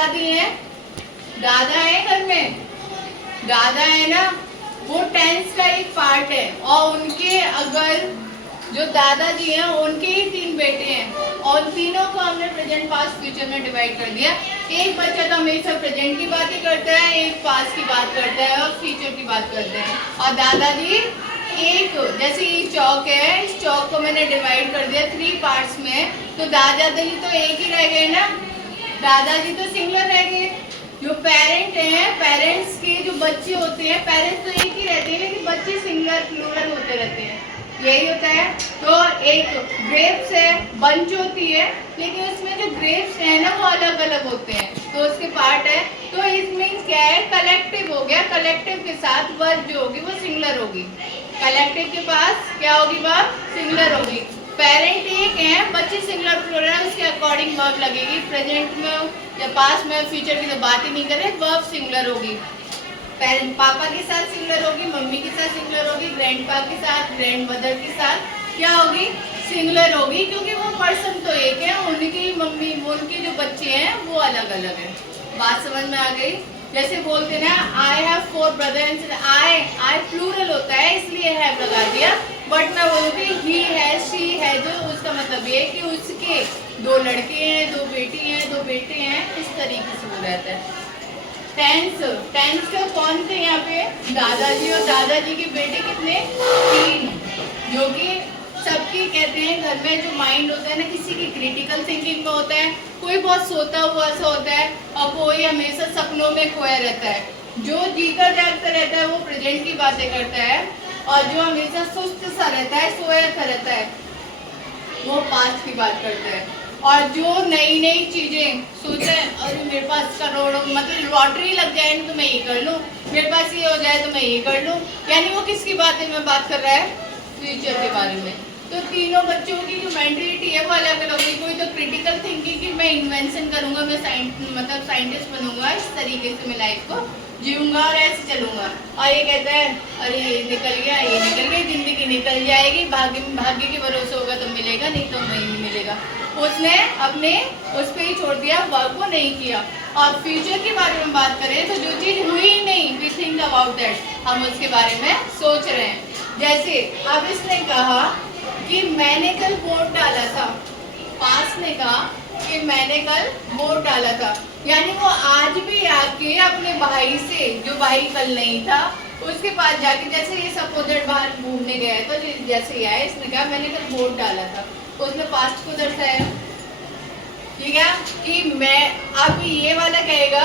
दादी हैं? दादा है घर में, दादा है ना, वो टेंस का एक पार्ट है। और उनके अगर जो दादाजी हैं उनके ही 3 बेटे हैं और तीनों को हमने प्रेजेंट पास्ट फ्यूचर में डिवाइड कर दिया। एक बच्चा तो हमेशा प्रेजेंट की बातें करता है, एक पास्ट की बात करता है और फ्यूचर की बात करते हैं। और दादाजी एक, जैसे ये चौक है, इस चौक को मैंने डिवाइड कर दिया 3 पार्ट्स में, तो दादाजी तो एक ही रह गए ना, दादाजी तो सिंगुलर रह गए। जो पेरेंट हैं, पेरेंट्स के जो बच्चे होते हैं, पेरेंट्स तो एक ही रहते हैं लेकिन बच्चे सिंगुलर प्लूरल होते रहते हैं, यही होता है। तो एक ग्रेप्स है, बंच होती है, लेकिन उसमें जो ग्रेप्स है ना वो अलग अलग होते हैं, तो उसके पार्ट है। तो इसमें क्या है, कलेक्टिव हो गया, कलेक्टिव के साथ वर्ब जो होगी वो सिंगुलर होगी, कलेक्टिव के पास क्या होगी, वर्ब सिंगुलर होगी। पेरेंट एक है, बच्चे सिंगुलर प्लूरल, उसके अकॉर्डिंग वर्ब लगेगी। प्रेजेंट में या पास्ट में फ्यूचर की तो बात ही नहीं करें, वर्ब सिंगुलर होगी। पेरेंट पापा के साथ सिंगुलर होगी, मम्मी के साथ सिंगुलर होगी, ग्रैंडपा के साथ, ग्रैंड मदर के साथ क्या होगी, सिंगुलर होगी, क्योंकि वो पर्सन तो एक है, उनकी मम्मी, उनके जो बच्चे हैं वो अलग अलग हैं। बात समझ में आ गई? जैसे बोलते ना, I have 4 brothers, I plural होता है इसलिए हैव लगा दिया, बट मैं बोलूँगी ही है, शी है, जो उसका मतलब ये है कि उसके 2 लड़के हैं, 2 बेटी हैं, 2 बेटे हैं, इस तरीके से वो रहता है। टेंस का कौन थे यहाँ पे, दादाजी, और दादाजी के बेटे कितने, 3, जो कि सबकी कहते हैं घर में जो माइंड होता है ना, किसी की क्रिटिकल थिंकिंग में होता है, कोई बहुत सोता हुआ सा होता है और कोई हमेशा सपनों में खोया रहता है। जो जीता जागता रहता है वो प्रेजेंट की बातें करता है, और जो हमेशा सुस्त सा रहता है, सोया सा रहता है, वो पास्ट की बात करता है। और जो नई नई चीजें सोचे, अरे मेरे पास करोड़ों, मतलब लॉटरी लग जाए तो मैं ये कर लूँ, मेरे पास ये हो जाए तो मैं ये कर लूँ, यानी वो किसकी बातें में बात कर रहा है, फ्यूचर के बारे में। तो तीनों बच्चों की जो मेंटलिटी है वो अलग अलग होगी। कोई तो क्रिटिकल थिंकिंग कि मैं इन्वेंशन करूंगा, मैं मतलब साइंटिस्ट बनूंगा, इस तरीके से मैं लाइफ को जीऊंगा और ऐसे चलूंगा। और ये कहता है अरे ये निकल गया, ये निकल गई, जिंदगी निकल जाएगी, भाग्य के भरोसे होगा तो मिलेगा, नहीं तो नहीं मिलेगा। उसने अपने उस पर ही छोड़ दिया, वर्क को नहीं किया। और फ्यूचर के बारे में बात करें तो जो चीज़ हुई नहीं, वी थिंक अबाउट दैट, हम उसके बारे में सोच रहे हैं। जैसे अब इसने कहा कि मैंने कल वोट डाला था, पास ने कहा कि मैंने कल वोट डाला था, यानी वो आज भी आके अपने भाई से, जो भाई कल नहीं था, उसके पास जाके, जैसे ये सपोजर बाहर घूमने गया है तो जैसे ही आया, इसने कहा मैंने कल वोट डाला था, उसने पास्ट को दर्शाया, ठीक है। कि मैं अब ये वाला कहेगा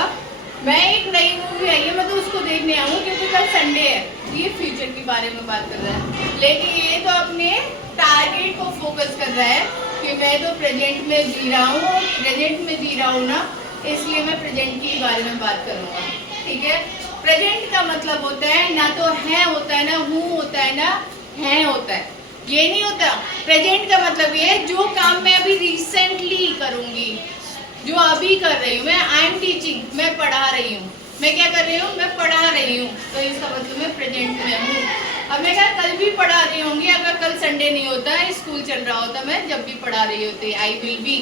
मैं एक नई मूवी आई है, मैं तो उसको देखने आऊँ क्योंकि कल संडे है, ये फ्यूचर के बारे में बात कर रहा है। लेकिन ये तो अपने टारगेट को फोकस कर रहा है कि मैं तो प्रेजेंट में जी रहा हूँ, प्रेजेंट में जी रहा हूँ ना, इसलिए मैं प्रेजेंट के बारे में बात करूँगा, ठीक है। प्रेजेंट का मतलब होता है ना तो है होता है, ना हूँ होता है, ना है होता है, ये नहीं होता। प्रेजेंट का मतलब ये है जो काम मैं अभी रिसेंटली करूँगी, जो अभी कर रही हूँ मैं, आई एम टीचिंग, मैं पढ़ा रही हूँ, मैं क्या कर रही हूँ, मैं पढ़ा रही हूँ, तो इसका मतलब मैं प्रेजेंट में हूँ। अब मैं क्या कल भी पढ़ा रही होंगी, अगर कल संडे नहीं होता, स्कूल चल रहा होता, मैं जब भी पढ़ा रही होती, आई विल बी,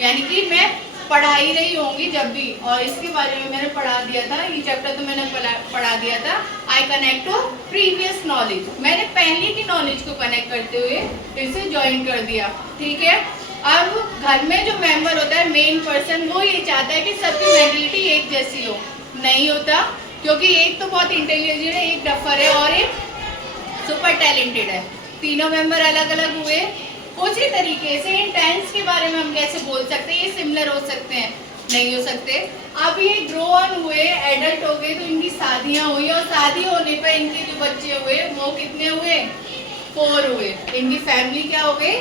यानी कि मैं पढ़ा ही रही होंगी जब भी। और इसके बारे में मैंने पढ़ा दिया था, ये चैप्टर तो मैंने पढ़ा दिया था, I connect to previous knowledge, मैंने पहले की नॉलेज को कनेक्ट करते हुए इसे ज्वाइन कर दिया, ठीक है। अब घर में जो मेंबर होता है, मेन पर्सन, वो ये चाहता है कि सबकी मेंटलिटी एक जैसी हो, नहीं होता, क्योंकि एक तो बहुत इंटेलिजेंट है, एक डफर है और एक सुपर टैलेंटेड है, तीनों मेंबर अलग अलग हुए। उसी तरीके से इन टेंस के बारे में हम कैसे बोल सकते हैं, ये सिमिलर हो सकते हैं, नहीं हो सकते। अब ये ग्रो ऑन हुए, एडल्ट हो गए, तो इनकी शादियां हुई, और शादी होने पर इनके जो बच्चे हुए वो कितने हुए, 4 हुए, इनकी फैमिली क्या हो गई,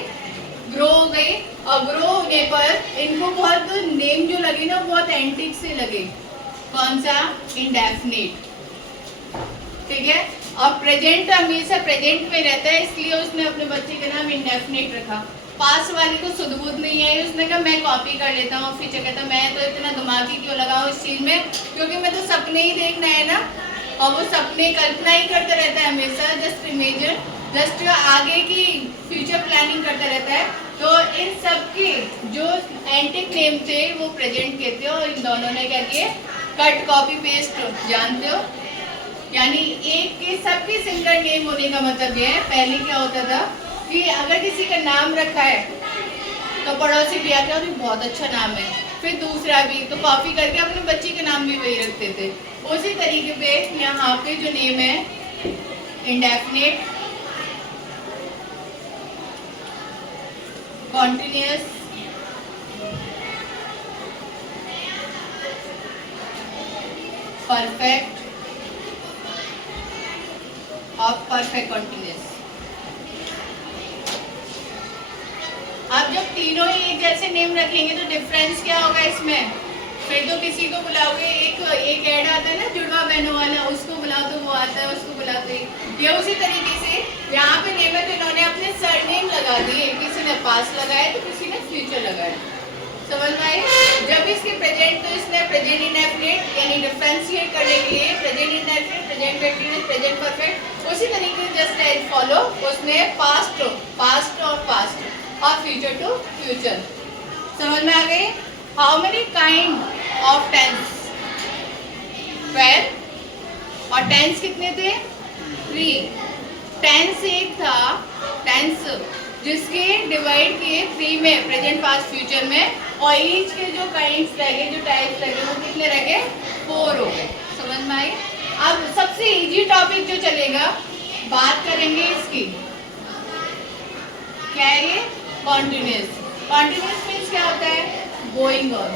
ग्रो हो गई। और ग्रो होने पर इनको बहुत नेम जो लगे ना, बहुत एंटिक से लगे, कौन सा, इंडेफिनिट, ठीक है। और प्रेजेंट हमेशा प्रेजेंट में रहता है, इसलिए उसने अपने बच्चे का नाम इंडेफिनिट रखा। पास वाली को सुध-बुध नहीं आई, उसने कहा मैं कॉपी कर लेता हूँ, फिर कहता मैं तो इतना दिमागी क्यों लगाऊँ इस चीज़ में, क्योंकि मैं तो सपने ही देखना है ना, और वो सपने कल्पना ही करता रहता है हमेशा, जस्ट इमेजिन, जस्ट आगे की फ्यूचर प्लानिंग करता रहता है। तो और इन सब के जो एंटिक नेम थे वो प्रेजेंट के थे, और इन दोनों ने क्या किए, कट कॉपी पेस्ट, जानते हो, यानी एक के सबके सिंगल नेम होने का मतलब ये है, पहले क्या होता था कि अगर किसी का नाम रखा है तो पड़ोसी भी आके और बहुत अच्छा नाम है, फिर दूसरा भी, तो कॉपी करके अपने बच्चे के नाम भी वही रखते थे। उसी तरीके पे यहाँ पे जो नेम है इंडेफिनिट, कॉन्टिन्यूअस, परफेक्ट और परफेक्ट कॉन्टिन्यूअस। आप जब तीनों ही एक जैसे नेम रखेंगे तो डिफरेंस क्या होगा इसमें, फिर तो किसी को बुलाओगे, एक ऐड आता है ना जुड़वा बहनों वाला, उसको बुलाओ तो वो आता है, उसको बुलाओ तो ये उसी तरीके से यहाँ पे नेम है तो इन्होंने अपने सरनेम लगा दिए, किसी ने पास लगाया तो किसी ने फ्यूचर लगाया, समझ में आए। जब इसके प्रेजेंट तो इसने प्रेजेंट इंडेफिनिट यानी डिफरेंशिएट करने के लिए present indefinite, present continuous, present perfect, उसी तरीके से जस्ट एज फॉलो उसने पास्ट और पास्ट और फ्यूचर टू फ्यूचर, समझ में आ गई। How many kind of tense, 12 और टेंस कितने थे, 3। टेंस एक था, टेंस जिसके डिवाइड किए 3 में, प्रेजेंट पास्ट फ्यूचर में, और ईच के जो काइंड्स रह गए, जो टाइप्स रह गए, वो कितने रह गए, 4 हो गए, समझ में आई। अब सबसे इजी टॉपिक जो चलेगा, बात करेंगे इसकी, क्या है ये, कॉन्टिन्यूअस। कॉन्टिन्यूअस मीन्स क्या होता है, गोइंग ऑन,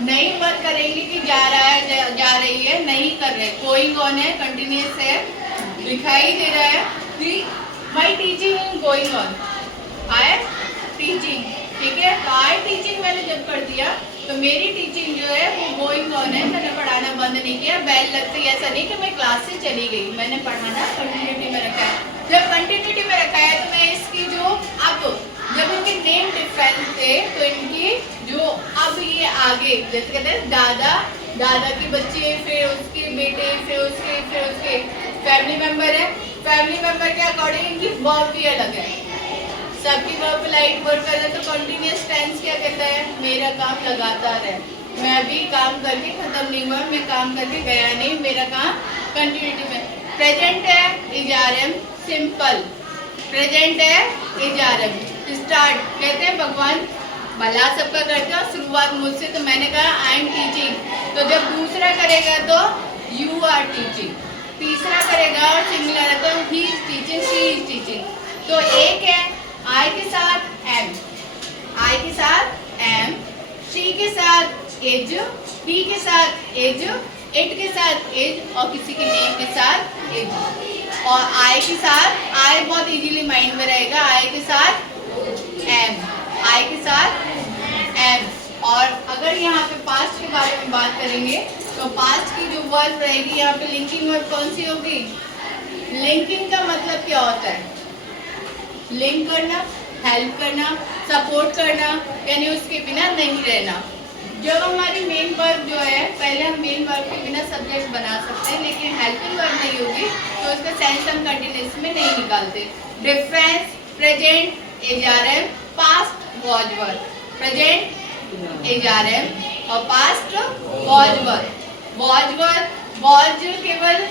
नहीं वर्क करेंगे कि जा रहा है, जा रही है, नहीं कर रहे, गोइंग ऑन है, कंटिन्यूअस है, दिखाई दे रहा है कि my teaching in going on, I teaching, ठीक है, तो आई टीचिंग मैंने जब कर दिया तो मेरी टीचिंग जो है वो गोइंग ऑन है, मैंने पढ़ाना बंद नहीं किया, बेल लगती है, ऐसा नहीं कि मैं क्लास से चली गई, मैंने पढ़ाना कंटिन्यूटी में रखा है। जब कंटिन्यूटी में रखा है तो मैं इसकी जो अब जब इनके नेम डिफरेंट थे तो इनकी जो अब ये आगे जैसे कहते हैं दादा के बच्चे, फिर उसके बेटे, फिर उसके फैमिली मेंबर है, फैमिली मेंबर के अकॉर्डिंग इनकी वर्ब भी अलग है, सबकी वर्ब लाइट वर्ब कर रहे, तो कंटिन्यूअस टेंस क्या कहता है, मेरा काम लगातार है, मैं अभी काम करके खत्म नहीं हुआ, मैं काम करके गया नहीं, मेरा काम कंटिन्यूटी में। प्रेजेंट है इजारम, सिंपल, प्रेजेंट है इजारम, स्टार्ट कहते हैं भगवान भला सबका करते हैं और शुरुआत मुझसे, तो मैंने कहा आई एम टीचिंग, तो जब दूसरा करेगा तो यू आर टीचिंग, तीसरा करेगा और सिंगुलर है तो he is teaching, she is teaching. तो एक है आई के साथ एम, आई के साथ एम, शी के साथ इज, ही के साथ इज, इट के साथ इज और किसी के नेम के साथ इज, और आई के साथ, आई बहुत इजीली माइंड में रहेगा, आई के साथ एम, आई के साथ एम। और अगर यहाँ पे पास्ट के बारे में बात करेंगे तो पास्ट की जो वर्ब रहेगी यहाँ पे लिंकिंग वर्ब कौन सी होगी, लिंकिंग का मतलब क्या होता है, लिंक करना, हेल्प करना, सपोर्ट करना, यानी उसके बिना नहीं रहना। जब हमारी मेन वर्ब जो है, पहले हम मेन वर्ब के बिना सब्जेक्ट बना सकते हैं, लेकिन हेल्पिंग वर्ब नहीं होगी तो उसका सेंस हम कंटिन्यूअस में नहीं निकालते। Difference, present is are am, past was verb, present is are am और past was verb. Was verb, was केवल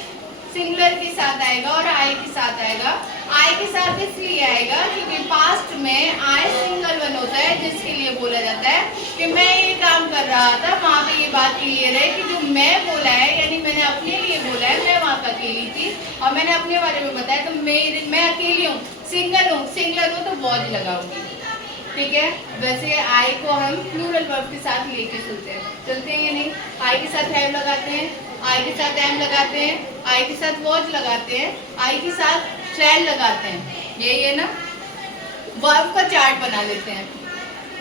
सिंगुलर के साथ आएगा और आई के साथ आएगा। आई के साथ इसलिए आएगा क्योंकि पास्ट में आई सिंगल वन होता है, जिसके लिए बोला जाता है कि मैं ये काम कर रहा था, वहाँ पे ये बात क्लियर है कि जो मैं बोला है, यानी मैंने अपने लिए बोला है, मैं वहाँ पर अकेली थी और मैंने अपने बारे में बताया, तो मैं अकेली हूँ, सिंगल हूँ तो वॉज लगाऊंगी, ठीक है। वैसे आई को हम प्लूरल वर्ब के साथ लेके चलते हैं या नहीं, आई के साथ हैव लगाते हैं, आई के साथ एम लगाते हैं, आई के साथ वॉज लगाते हैं, आई के साथ शैल लगाते हैं, यही है ना। वर्ब का चार्ट बना लेते हैं,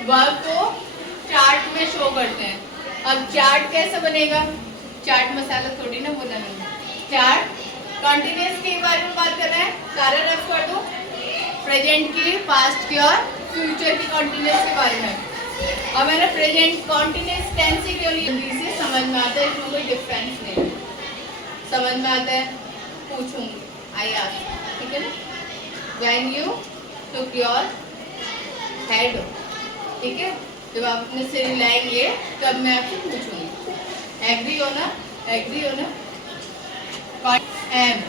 वर्ब को चार्ट में शो करते हैं। अब चार्ट कैसे बनेगा, चार्ट मसाला थोड़ी ना बोला मैंने, चार्ट कंटिन्यूअस के बारे में बात कर रहे हैं, सारा रफ कर दो, प्रेजेंट की, पास्ट की और फ्यूचर की कंटिन्यूअस के बारे में। और मैंने प्रेजेंट कंटिन्यूअस टेंस के लिए जल्दी से समझ में आता है, इसमें कोई डिफरेंस नहीं, समझ में आता है, पूछूंगी आई आप, ठीक है ना। When you took your head. ठीक है, जब आप अपने सिर हिलाएंगे तब मैं आपसे पूछूंगी। एग्री हो ना? एग्री हो ना? एम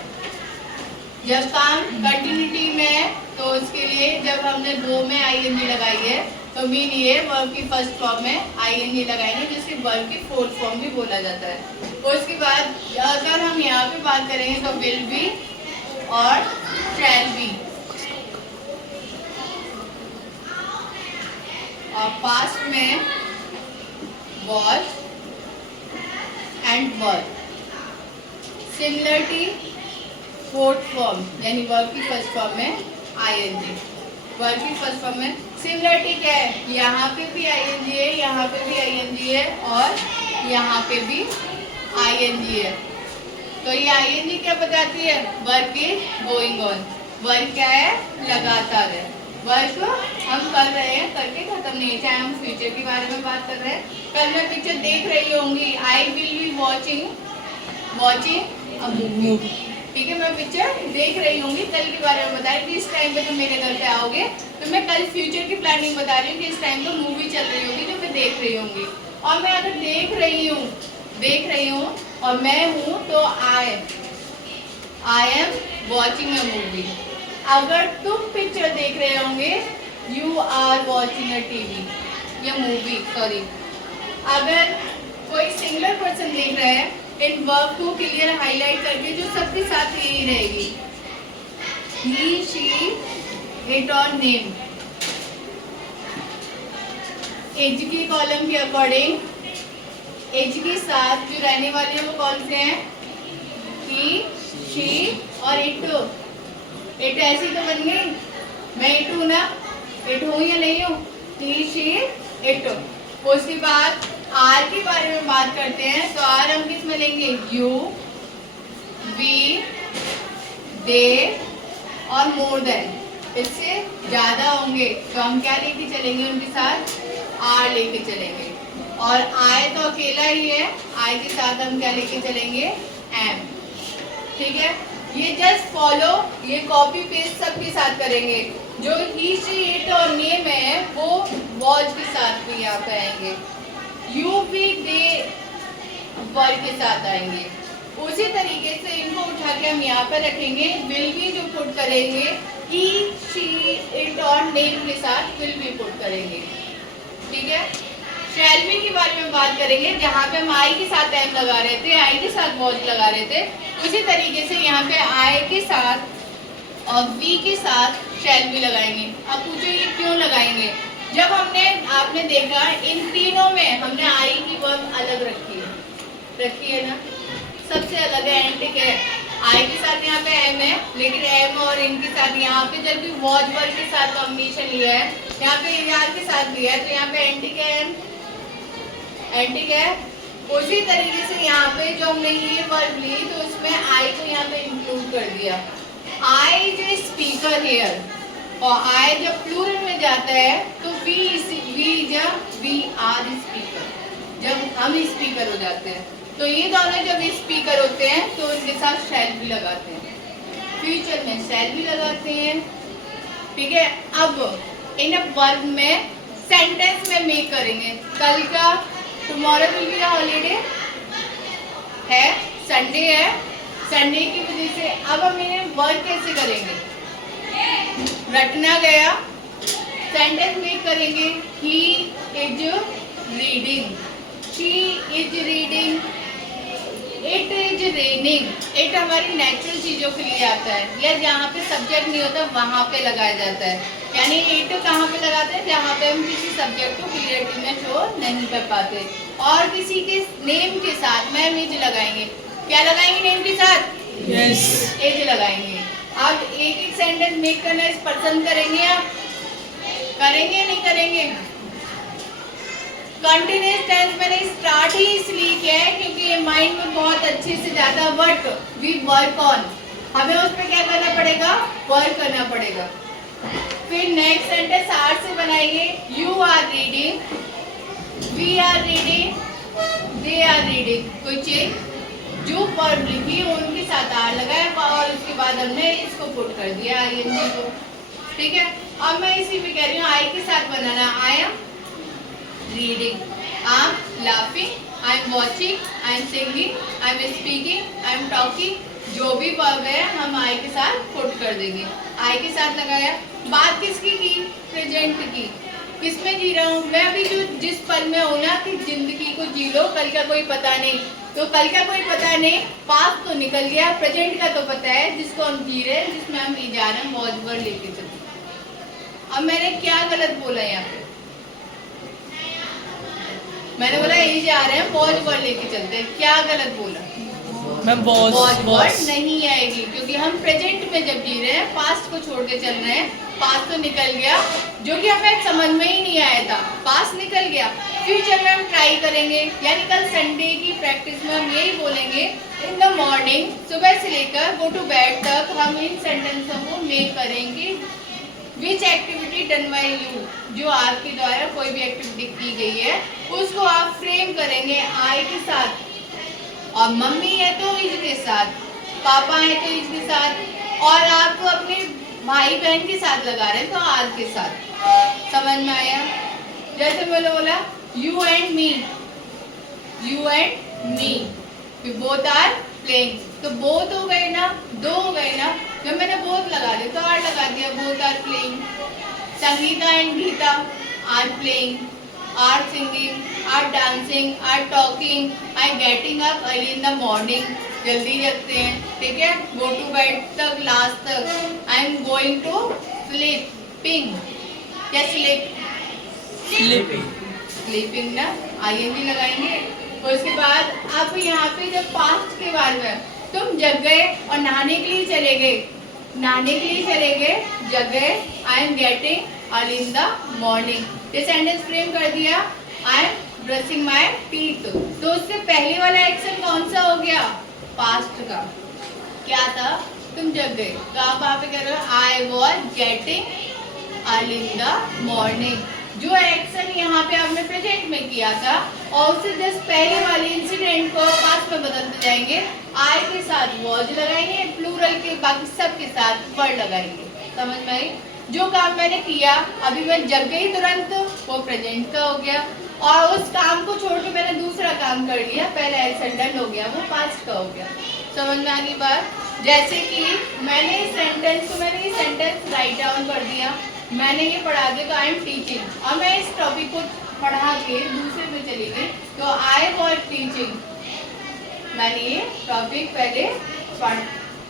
जब काम कंटिन्यूटी में है तो उसके लिए जब हमने दो में आईएनजी लगाई है तो मीन ये वर्ब की फर्स्ट फॉर्म में आईएनजी लगाएंगे, जिसके वर्ब की फोर्थ फॉर्म भी बोला जाता है। और उसके बाद अगर हम यहाँ पे बात करेंगे तो विल बी और शैल बी, और पास्ट में was and were. Similarity fourth form यानी वर्ब की फर्स्ट फॉर्म में आईएनजी, वर्ब की फर्स्ट फॉर्म में सिमिलरिटी क्या है? यहाँ पे भी आईएनजी है, यहाँ पे भी आईएनजी है और यहाँ पे भी आईएनजी है। तो ये आईएनजी क्या बताती है? Work is going on. Work क्या है? लगातार है। वर्क हम कर रहे हैं, करके खत्म नहीं है। चाहे हम फ्यूचर के बारे में बात कर रहे हैं, कल मैं पिक्चर देख रही होंगी, I will be watching a movie. ठीक है, मैं पिक्चर देख रही होंगी, कल के बारे में बता रही थी। इस टाइम पे तुम मेरे घर पे आओगे तो मैं कल फ्यूचर की प्लानिंग बता रही हूँ कि इस टाइम पे मूवी चल रही होगी जो मैं देख रही होंगी। और मैं अगर देख रही हूँ और मैं हूँ तो I am watching a movie. अगर तुम पिक्चर देख रहे होंगे, you are watching a TV या मूवी, सॉरी। अगर कोई सिंगुलर पर्सन देख रहा है, इन वर्ब को क्लियर हाईलाइट करके जो सबके साथ यही रहेगी, ही, शी, इट और नेम। एज के कॉलम के अकॉर्डिंग एज के साथ जो रहने वाले हैं वो कौन से हैं? ही, शी और इट। इट ऐसी तो बन गई, मैं इट हूँ ना, इट हूँ या नहीं हूँ? ही, शी, इट। उसके बाद आर के बारे में बात करते हैं तो आर हम किस में लेंगे? यू, वी, दे और मोर देन। इससे ज्यादा होंगे तो हम क्या लेके चलेंगे उनके साथ? आर लेके चलेंगे। और आई तो अकेला ही है, आई के साथ हम क्या लेके चलेंगे? एम। ठीक है, ये जस्ट फॉलो, ये कॉपी पेस्ट सबके साथ करेंगे। जो ही, शी, इट और नेम है वो वॉच के साथ भी यहाँ पे आएंगे, यू, वी, दे वर्ब के साथ आएंगे। उसी तरीके से इनको उठा के हम यहाँ पर रखेंगे। विल भी जो पुट करेंगे ही, शी, इट और नेम के साथ विल भी पुट करेंगे। ठीक है, शैल बी के बारे में बात करेंगे। जहाँ पे हम आई के साथ एम लगा रहे थे, आई के साथ वॉच लगा रहे थे, उसी तरीके से यहाँ पे आई के साथ और वी के साथ शैल बी लगाएंगे। अब पूछो ये क्यों लगाएंगे? जब आपने देखा इन तीनों में हमने आई की वर्ब अलग रखी है ना, सबसे अलग है, एंटिक है। आई के साथ यहाँ पे एम है, लेकिन एम और इनके साथ यहाँ पे जब भी वॉच वर्ब के साथ कॉम्बिनेशन लिया है, यहाँ पे यार के साथ लिया है, तो यहाँ पे एंटिक है, एंटिक है। उसी तरीके से यहाँ पे जो हमने ये वर्ब ली तो उसमें आई को यहाँ पे इंक्लूड कर दिया। आई इज स्पीकर हियर, और आई जब प्लूरल में जाता है तो वी आर स्पीकर, जब हम स्पीकर हो जाते हैं। तो ये दोनों जब स्पीकर होते हैं तो उनके साथ शैल भी लगाते हैं, फ्यूचर में शैल भी लगाते हैं। ठीक है, अब इन वर्ब में सेंटेंस में मेक करेंगे। कल का टुमारो विल बी हॉलीडे है, संडे है, संडे की वजह से अब हम इन्हें वर्क कैसे करेंगे? रटना गया, सेंटेंस मेक करेंगे। He is reading, she is reading, it is raining. It हमारी नेचुरल चीजों के लिए आता है, या जहाँ पे सब्जेक्ट नहीं होता वहाँ पे लगाया जाता है। यानी इट कहाँ पे लगाते हैं? जहाँ पे हम किसी सब्जेक्ट को क्लियरिटी में शो नहीं कर पाते। और किसी के नेम के साथ मैम एज लगाएंगे। क्या लगाएंगे नेम के साथ? यस, एज लगाएंगे। अब एक एक सेंटेंस मेक करना इस पसंद करेंगे, आप करेंगे या नहीं करेंगे? कंटिन्यूअस टेंस मैंने स्टार्ट ही इसलिए किया है क्योंकि ये माइंड में बहुत अच्छे से जाता। व्हाट वी वर्क ऑन, हमें उस पर क्या करना पड़ेगा? वर्क करना पड़ेगा। फिर नेक्स्ट सेंटेंस आर से बनाएंगे। You are reading, we are reading, they are reading. कोई चेंज? जो वर्ब लिखी उनके साथ आर लगाया और उसके बाद हमने इसको पुट कर दिया आईएनजी को। ठीक है। अब मैं इसी में कह रही हूँ आई के साथ बनाना। I am reading, I am laughing, I am watching, I am singing, I am speaking, I am talking. जो भी वर्ब है हम आई के साथ पुट कर देंगे। आई के साथ लगाया। बात किसकी की? प्रेजेंट की। किसमें जी रहा हूँ मैं अभी? जो जिस पल में हूँ ना, कि जिंदगी को जी लो, कल का कोई पता नहीं। तो कल का कोई पता नहीं, पास्ट तो निकल गया, प्रेजेंट का तो पता है, जिसको हम जी रहे हैं, जिसमें हम ले जा रहे हैं, वॉज वर्ड लेके चलते। अब मैंने क्या गलत बोला यहाँ पे? मैंने बोला यही जा रहे हैं, वॉज वर्ड लेके चलते हैं। क्या गलत बोला? मैं वॉज वर्ड नहीं आएगी, क्योंकि हम प्रेजेंट में जब जी रहे हैं, पास्ट को छोड़ के चल रहे हैं। पास्ट तो निकल गया, जो कि हमें समझ में ही नहीं आया था, पास्ट निकल गया। फ्यूचर में हम ट्राई करेंगे, यानी कल संडे की प्रैक्टिस में हम यही बोलेंगे, इन द मॉर्निंग, सुबह से लेकर गो टू बेड तक हम इन सेंटेंसों को मेक करेंगे। विच एक्टिविटी डन बाय यू, जो आपके द्वारा कोई भी एक्टिविटी की गई है उसको आप फ्रेम करेंगे आई के साथ। और मम्मी है तो इज के साथ, पापा है तो इज के साथ, और आप अपने भाई बहन के साथ लगा रहे हैं तो आर के साथ। समझ में आया? जैसे मैंने बोला you and me, you and me, both are playing, तो बोथ हो गए ना, दो हो गए ना। जब मैंने बोथ लगा दिया तो आर लगा दिया, both are playing. Sangeeta and Geeta are playing, are singing, are dancing, are talking, are getting up early in the morning, जल्दी जगते हैं, ठीक है, go to bed तक, लास्ट तक, I am going to sleeping, क्या sleeping ना, ing लगाएंगे। उसके बाद अब यहाँ पे जब पास्ट के बारे में तुम जग गए और नहाने के लिए चले गए, जग गए, I am getting early in the morning, ये सेंटेंस फ्रेम कर दिया। I am brushing my teeth, तो उससे पहले वाला एक्शन कौन सा हो गया? पास्ट का। क्या था? तुम जग गए, तो आप वहां पे कह रहे हो I was getting early in the morning. जो एक्शन यहाँ पे आपने प्रेजेंट में किया था और उससे जस्ट पहले वाले इंसिडेंट को पास्ट में बदलते जाएंगे। आई के साथ वॉज लगाएंगे, प्लूरल के बाकी सब के साथ वर्ड लगाएंगे। समझ में आई? जो काम मैंने किया अभी मैं जग गई तुरंत, वो प्रेजेंट का हो गया, और उस काम को छोड़ के मैंने दूसरा काम कर लिया, पहला एक्शन डन हो गया, वो पास्ट का हो गया। समझ में आ गई बात? जैसे कि मैंने इस सेंटेंस राइट डाउन कर दिया, मैंने ये पढ़ा दिया, तो आई एम टीचिंग। और मैं इस टॉपिक को पढ़ा के दूसरे पे चली गई, तो आई वॉज टीचिंग, मैंने ये टॉपिक पहले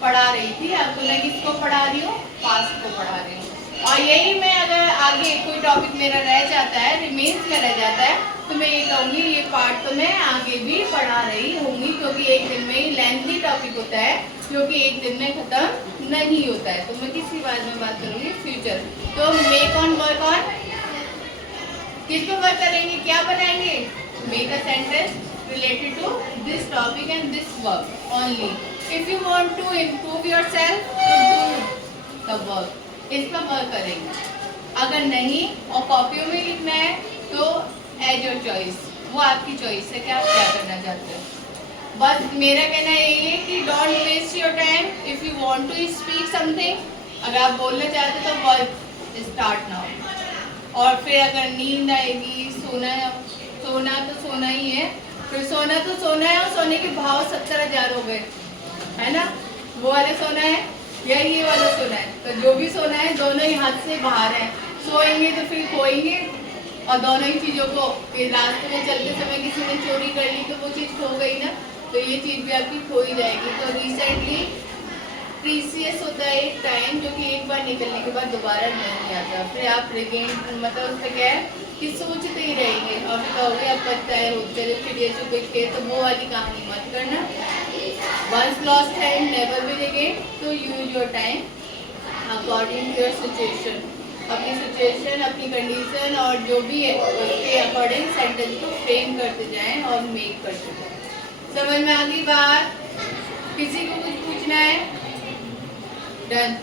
पढ़ा रही थी, अब तो मैं किसको पढ़ा रही हूँ? पास्ट को पढ़ा रही हूँ। और यही मैं अगर आगे कोई टॉपिक मेरा रह जाता है, रिमेन्स में रह जाता है, तो मैं ये कहूँगी ये पार्ट तो मैं आगे भी पढ़ा रही होंगी, क्योंकि एक दिन में ही लेंथी टॉपिक होता है, जो कि एक दिन में खत्म नहीं होता है। तो मैं किसी बारे में बात करूँगी? फ्यूचर। तो मेक ऑन वर्क ऑन, किस पे वर्क करेंगे? क्या बनाएंगे? Make a sentence related to this topic and this work only. If you want to improve yourself, do the work. इस पर वर्क करेंगे। अगर नहीं और कॉपियों में लिखना है तो एज योर चॉइस, वो आपकी चॉइस है कि आप क्या करना चाहते हो। बस मेरा कहना यही है कि don't waste your time. If you want to speak something, अगर आप बोलना चाहते हो तो वर्क स्टार्ट नाउ। और फिर अगर नींद आएगी, सोना तो सोना ही है, फिर सोना तो सोना है, और सोने के भाव 70,000 हो गए, है ना? वो वाला सोना है या ये वाला सोना है? तो जो भी सोना है दोनों ही हाथ से बाहर है। सोएंगे तो फिर खोएंगे, और दोनों ही चीज़ों को फिर रास्ते में चलते समय किसी ने चोरी कर ली तो वो चीज़ खो गई ना, तो ये चीज़ भी आपकी खो ही जाएगी। तो रिसेंटली प्रीसियस होता है एक टाइम जो कि एक बार निकलने के बाद दोबारा नहीं आता, फिर आप रिगेन मतलब उससे क्या है कि सोचते ही रहेंगे और फिर कहोगे अब पछताए होते फिर ये जो के, तो वो वाली कहानी मत करना। Once lost time never will again, तो use your time according to your situation. अपनी सिचुएशन, अपनी कंडीशन और जो भी है उसके अकॉर्डिंग सेंटेंस को फ्रेम करते जाएं और मेक करते जाएं। समझ में आ गई बात? किसी को कुछ पूछना है? डन।